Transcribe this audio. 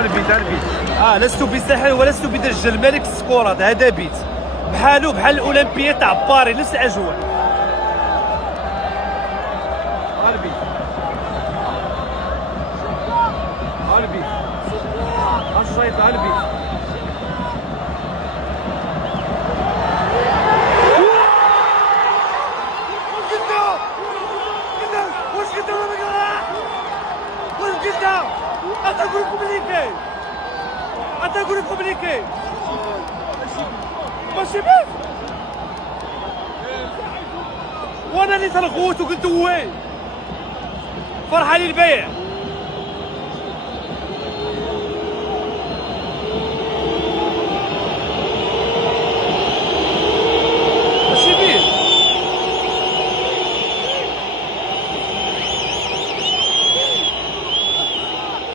البيت لست بساحر ولست بدجال، ملك السكورات، هذا بيت بحالو بحال الاولمبيه تاع باري، نفس الاجواء. البيت الشيط البيت اتاكل كومبليكي ماشي بيه، وانا اللي تلغوت وقلت وين فرحه للبيع.